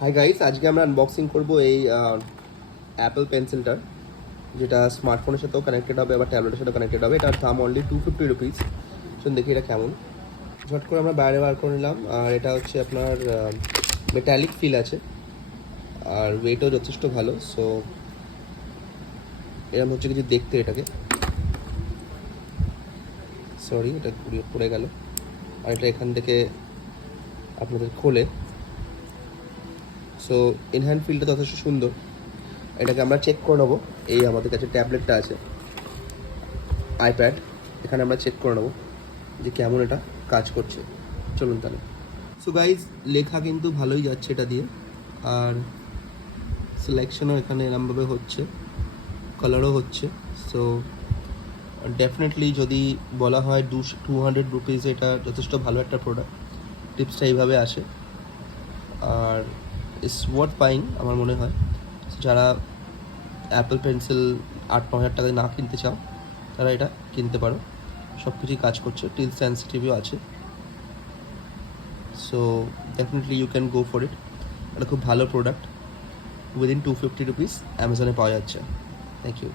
Hi guys, আজকে আমরা unboxing করব এই অ্যাপেল পেন্সিলটার, যেটা স্মার্টফোনের সাথেও কানেক্টেড হবে আবার ট্যাবলেটের সাথেও কানেক্টেড হবে। এটার দাম অনলি 250 রুপিস। শুন দেখি এটা কেমন। ঝট করে আমরা বাইরে বার করে নিলাম। আর এটা হচ্ছে আপনার মেটালিক ফিল আছে আর ওয়েটও যথেষ্ট ভালো। সো এরকম হচ্ছে কিছু দেখতে এটাকে। সরি, এটা পড়ে গেল। আর এটা এখান থেকে আপনাদের খোলে। সো ইনহ্যান্ড ফিলটা যথেষ্ট সুন্দর। এটাকে আমরা চেক করে নেবো। এই আমাদের কাছে ট্যাবলেটটা আছে, আইপ্যাড। এখানে আমরা চেক করে নেবো যে কেমন এটা কাজ করছে। চলুন তাহলে। সো গাইজ, লেখা কিন্তু ভালোই যাচ্ছে এটা দিয়ে। আর সিলেকশনও এখানে এরমভাবে হচ্ছে, কালারও হচ্ছে। সো ডেফিনেটলি যদি বলা হয় 200 রুপিস, এটা যথেষ্ট ভালো একটা প্রোডাক্ট। টিপসটা এইভাবে আসে আর ইটস ওয়ার্থ বাইং আমার মনে হয়। যারা অ্যাপেল পেন্সিল 8-9 হাজার টাকায় না কিনতে চাও, তারা এটা কিনতে পারো। সব কিছুই কাজ করছে, টিল সেন্সিটিভও আছে। So definitely you can go for it. এটা খুব ভালো প্রোডাক্ট। উইদিন 250 রুপিস অ্যামাজনে পাওয়া যাচ্ছে। Thank you.